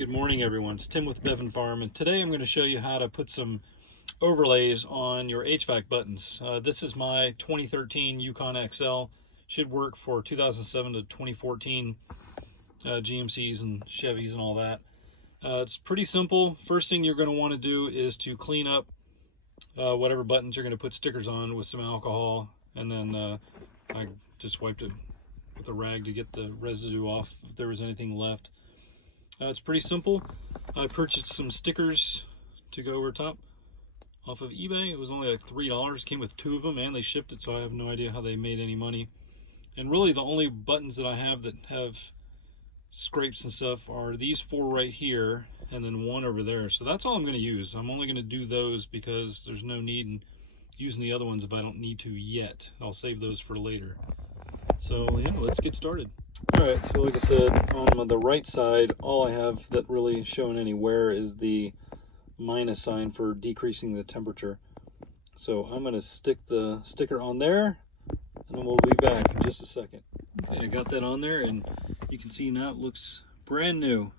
Good morning, everyone. It's Tim with Bevan Farm, and today I'm going to show you how to put some overlays on your HVAC buttons. This is my 2013 Yukon XL. Should work for 2007 to 2014 GMCs and Chevys and all that. It's pretty simple. First thing you're going to want to do is to clean up whatever buttons you're going to put stickers on with some alcohol, and then I just wiped it with a rag to get the residue off if there was anything left. It's pretty simple. I purchased some stickers to go over top off of eBay. It was only like $3. It came with 2 of them and they shipped it, so I have no idea how they made any money. And really the only buttons that I have that have scrapes and stuff are these 4 right here and then 1 over there. So that's all I'm going to use. I'm only going to do those because there's no need in using the other ones if I don't need to yet. I'll save those for later. So yeah, let's get started. Alright, so like I said, on the right side, all I have that really showing any wear is the minus sign for decreasing the temperature. So I'm going to stick the sticker on there, and then we'll be back in just a second. Okay, I got that on there, and you can see now it looks brand new.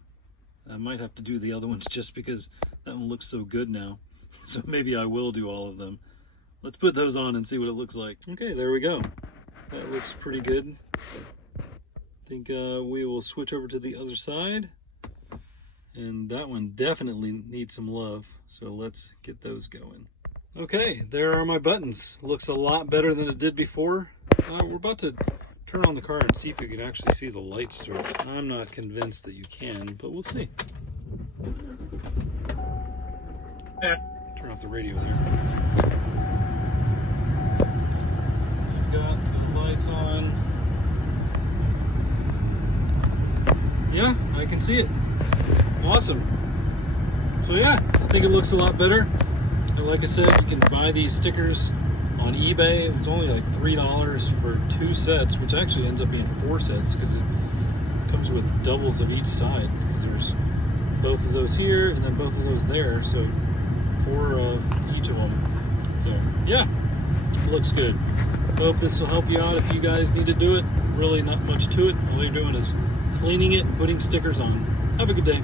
I might have to do the other ones just because that one looks so good now. So maybe I will do all of them. Let's put those on and see what it looks like. Okay, there we go. That looks pretty good. I think we will switch over to the other side, and that one definitely needs some love, so let's get those going. Okay, there are my buttons. Looks a lot better than it did before. We're about to turn on the car and see if you can actually see the lights through it. I'm not convinced that you can, but we'll see. Turn off the radio there. I've got the lights on. Yeah, I can see it. Awesome. So yeah, I think it looks a lot better. And like I said, you can buy these stickers on eBay. It was only like $3 for 2 sets, which actually ends up being 4 sets because it comes with doubles of each side. Because there's both of those here and then both of those there. So 4 of each of them. So yeah, it looks good. Hope this will help you out if you guys need to do it. Really not much to it. All you're doing is cleaning it and putting stickers on. Have a good day.